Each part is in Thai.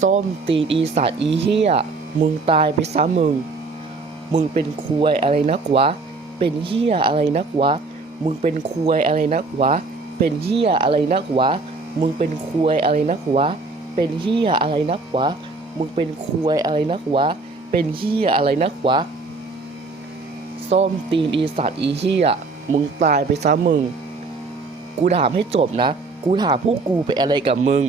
ส้มตีนอีสัตว์อีเฮียมึงตายไปซะมึง มึงเป็นควยอะไรนักวะ เป็นเฮียอะไรนักวะ มึงเป็นควยอะไรนักวะ เป็นเฮียอะไรนักวะ มึงเป็นควยอะไรนักวะ เป็นเฮียอะไรนักวะ มึงเป็นควยอะไรนักวะ เป็นเฮียอะไรนักวะ ส้มตีนอีสัตว์อีเฮียมึงตายไปซะมึง กูถามให้จบนะ กูถามพวกกูไปอะไรกับมึง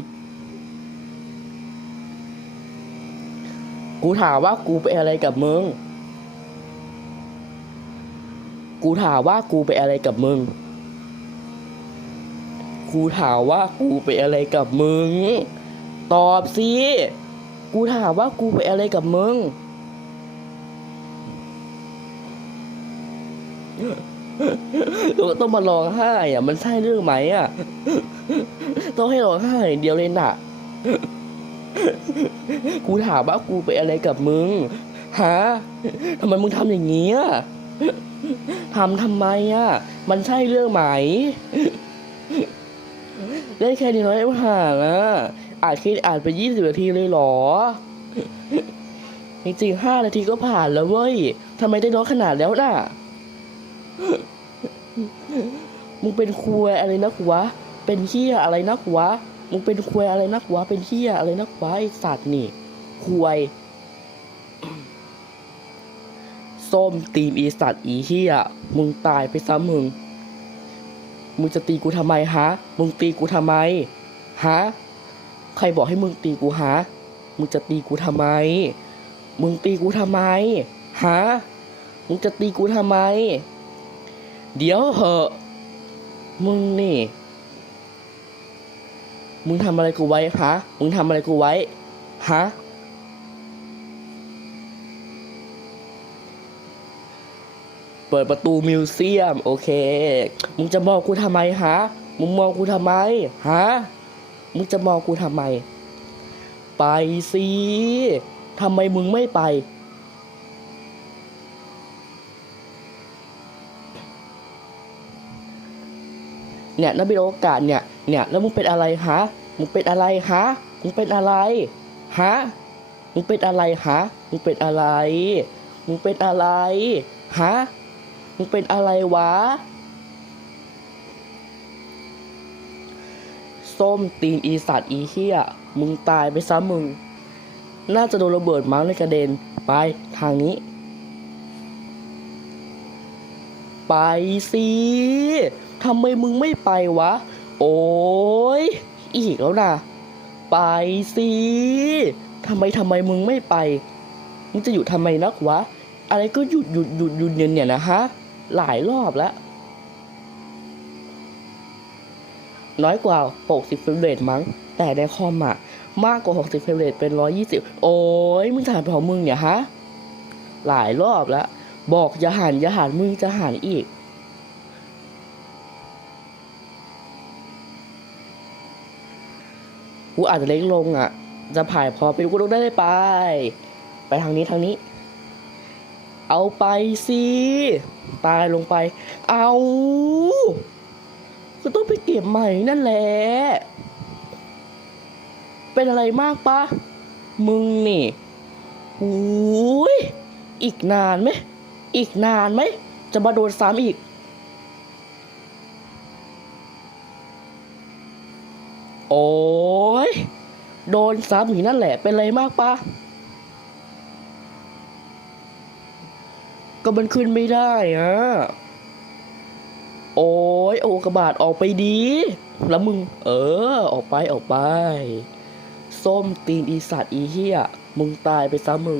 กูถามว่ากูไปอะไรกับมึง กูถามว่ากูไปอะไรกับมึง กูถามว่ากูไปอะไรกับมึง ตอบสิ กูถามว่ากูไปอะไรกับมึง ต้องมาร้องไห้อะ มันใช่เรื่องไหมอะ ต้องให้ร้องไห้เดียวเลยน่ะ กูถามว่ากูไปอะไรกับมึง ฮะทำไมมึงทำอย่างนี้อะทำทำไมอะ มันใช่เรื่องไหม ได้แค่นี้น้อยผ่านอะอานคลิปอ่านไปยี่สิบนาทีเลยหรอ จริงๆห้านาทีก็ผ่านแล้วเว้ยทำไมได้น้อยขนาดแล้วน่ะ มึงเป็นครัวอะไรนักวะ เป็นเฮียอะไรนักวะ มึงเป็นควยอะไรนักวะเป็นเฮียอะไรนักวะไอสัตว์นี่ควยส้มตีนอีสัตว์อีเฮียมึงตายไปซะมึง มึงจะตีกูทำไมฮะ มึงตีกูทำไมฮะใครบอกให้มึงตีกูฮะ มึงจะตีกูทำไม มึงตีกูทำไมฮะ มึงจะตีกูทำไม เดี๋ยวเหอะ มึงนี่ มึงทำอะไรกูไว้ฮะ มึงทำอะไรกูไว้ ฮะ เปิดประตูมิวเซียม โอเค มึงจะมองกูทำไมฮะ มึงมองกูทำไม ฮะ มึงจะมองกูทำไม ไปสิทำไมมึงไม่ไป เนี่ยนับเป็นโอกาสเนี่ย เนี่ยแล้วมึงเป็นอะไรฮะมึงเป็นอะไรฮะมึงเป็นอะไรฮะมึงเป็นอะไรฮะมึงเป็นอะไรมึงเป็นอะไรฮะมึงเป็นอะไรวะส้มตีนอีสัตว์อีเฮียมึงตายไปซะมึง น่าจะโดนระเบิดมั้งในกระเด็น ไปทางนี้ ไปสิทำไมมึงไม่ไปวะ โอ้ยอีกแล้วนะไปสิทำไมทำไมมึงไม่ไป มึงจะอยู่ทำไมนักวะ อะไรก็หยุดหยุดหยุดหยุดเนี่ยเนี่ยนะฮะ หลายรอบแล้ว น้อยกว่า 60เฟรมเรทมั้ง แต่ในคอมอะมากกว่า 60เฟรมเรทเป็น 120 โอ้ยมึงถ่ายของมึงเนี่ยฮะ หลายรอบแล้ว บอกอย่าหันอย่าหันมึงจะหันอีก กูอาจจะเล็กลงอะ จะผ่ายพอไปกูต้องได้ไป ไปทางนี้ทางนี้ เอาไปสิตายลงไป เอาก็ต้องไปเก็บใหม่นั่นแหละ เป็นอะไรมากปะมึงนี่อุ้ยอีกนานไหม อีกนานไหม จะมาโดนซ้ำอีก โอ้ โดนซ้ำอย่นั่นแหละ เป็นไรมากปะก็มันขึ้นไม่ได้อะโอ้ยโอกระบาดออกไปดี แล้วมึง เออ ออกไปออกไป ส้มตีนอีสัตว์อีเหี้ย มึงตายไปซะมึง